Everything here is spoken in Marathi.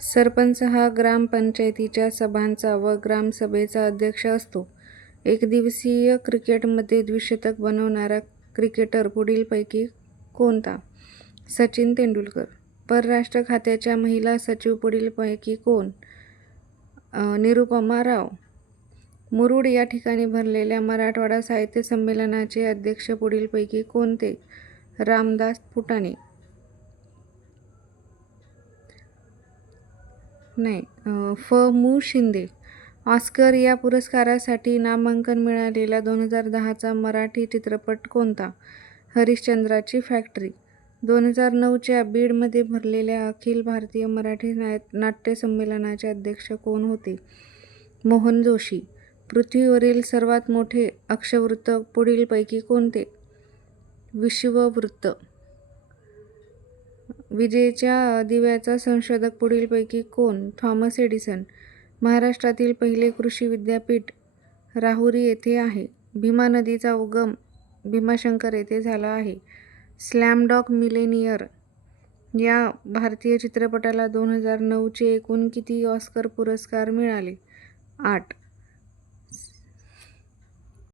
सरपंच हा ग्रामपंचायतीच्या सभांचा व ग्रामसभेचा अध्यक्ष असतो. एकदिवसीय क्रिकेटमध्ये द्विशतक बनवणारा क्रिकेटर पुढीलपैकी कोणता? सचिन तेंडुलकर. परराष्ट्र खात्याच्या महिला सचिव पुढीलपैकी कोण? निरुपमा राव. मुरुड या ठिकाणी भरलेल्या मराठवाडा साहित्य संमेलनाचे अध्यक्ष पुढीलपैकी कोणते? रामदास फुटाणे. मु. शिंदे. ऑस्कर या पुरस्कारासाठी नामांकन मिळालेला 2010चा मराठी चित्रपट कोणता? हरिश्चंद्राची फॅक्टरी. 2009च्या बीडमध्ये भरलेल्या अखिल भारतीय मराठी नाट्य संमेलनाचे अध्यक्ष कोण होते? मोहन जोशी. पृथ्वीवरील सर्वात मोठे अक्षवृत्त पुढीलपैकी कोणते? विषुववृत्त. विजेच्या दिव्याचा संशोधक पुढीलपैकी कोण? Thomas Edison. महाराष्ट्रातील पहिले कृषी विद्यापीठ राहुरी येथे आहे. भीमा नदीचा उगम भीमाशंकर येथे झाला आहे. स्लॅमडॉग मिलेनियर या भारतीय चित्रपटाला 2009चे एकूण किती ऑस्कर पुरस्कार मिळाले? 8.